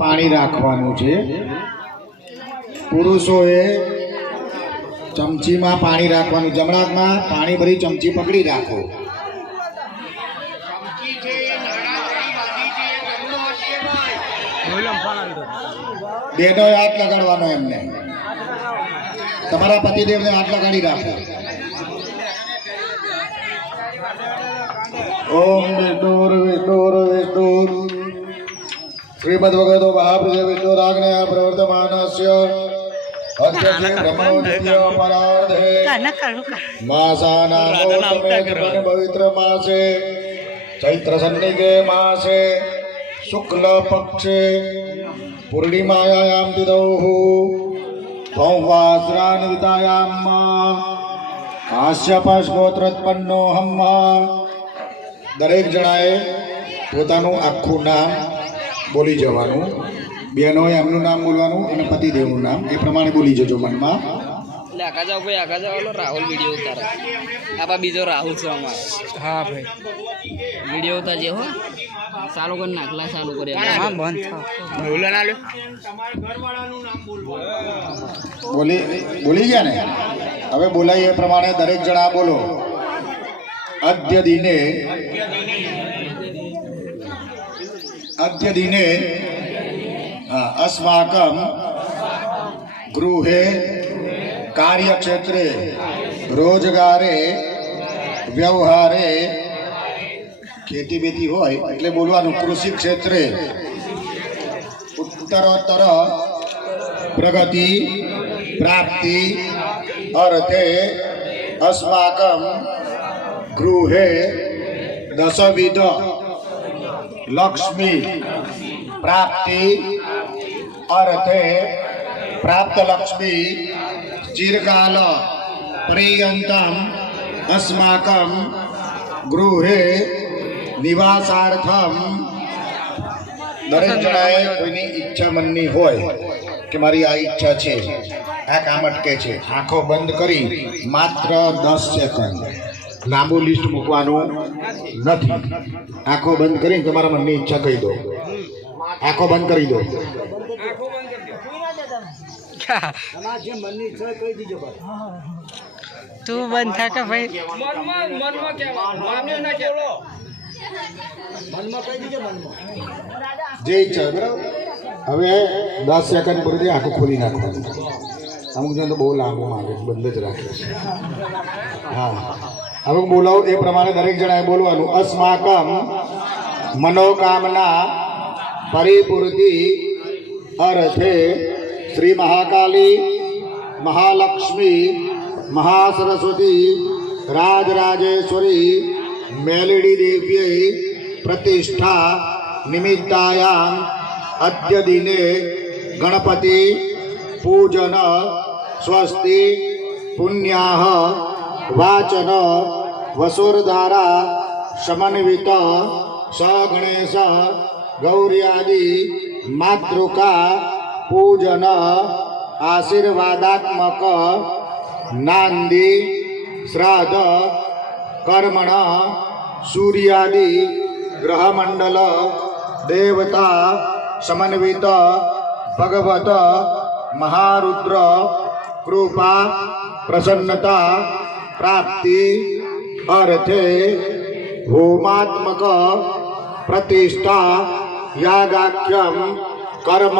પાણી રાખવાનું છે। પુરુષોએ ચમચીમાં પાણી રાખવાનું। જમણા હાથમાં પાણી ભરી ચમચી પકડી રાખો। બેનો હાથ લગાડવાનો એમને। તમારા પતિદેવને હાથ લગાડી રાખો। ओम विष्णुर विष्णुर विष्णुर श्रीमद्भगवतो महापुरुष विष्णुराग्ने प्रवर्तमानस्य अद्य ब्रह्मोत्सव परार्धे मासानामोत्तमे पवित्र मासे चैत्र सन्निके मासे शुक्ल पक्षे पूर्णिमायां तिथौ भौवास्रान्वितायां काश्यपस् गोत्रोत्पन्नोऽहम्। दरेक जणाए पोतानुं आखुं नाम बोली जवानुं। बहनोए एमनुं नाम बोलवानुं अने पतिदेवनुं नाम ए प्रमाणे बोली जजो मनमा। એટલે આકા જાવ ભાઈ આકા જાવ ઓલો રાહુલ વિડિયો ઉતારે આપા બીજો રાહુલ છે અમાર। હા ભાઈ વિડિયો ઉતારજે હો ચાલુ કરી નાખલા ચાલુ કરી હા બંધ થા બોલે ના લ્યો તમારા ઘરવાળાનું નામ બોલવાનું બોલી ગયા ને। હવે બોલાય એ પ્રમાણે દરેક જણા બોલો। अद्य दिने अस्माकं गृहे कार्यक्षेत्रे रोजगारे व्यवहारे खेती बेती होय एटले बोलवानुं कृषि क्षेत्रे उत्तरोत्तर प्रगति प्राप्ति अर्थे अस्माकं गृहे दशविध लक्ष्मी प्राप्ति अर्थे प्राप्त लक्ष्मी चिरकाल पर्यन्तं अस्माकं गृहे निवासार्थं। दरेक जणाए कोईनी इच्छा मननी होय कि मारी आ इच्छा छे आ काम अटके छे आँखों बंद करी मात्र 10 सेकंड लांबू लिस्ट मूकवानुं नथी। आँखों बंद करीने तमारा मननी इच्छा कही दो। आँखों बंद करी दो। तू बंद था का भाई जे इच्छा बराबर। हवे 10 सेकंड पूरी आँखों खोली नाखवानी। अमुक जन तो बहुत लांबू मांगे बंद ज राखे। हाँ હવે બોલાવો એ પ્રમાણે દરેક જણાએ બોલવાનું। अस्माकं मनोकामना परिपूर्ति अर्थे श्री महाकाली महालक्ष्मी महासरस्वती राजराजेश्वरी मेलडी देव्यै प्रतिष्ठा निमित्तायाम् अद्य दिने गणपति पूजन स्वस्ति पुण्याः वाचन वसुरधारा समन्वित सगणेश गौर्यादि मातृका पूजन आशीर्वादात्मक नांदी श्राद्ध कर्मण सूर्यादि ग्रहमंडल देवता समन्वित भगवत महारुद्र कृपा प्रसन्नता प्राप्ति अर्थे होमात्मक प्रतिष्ठा यागाख्यम कर्म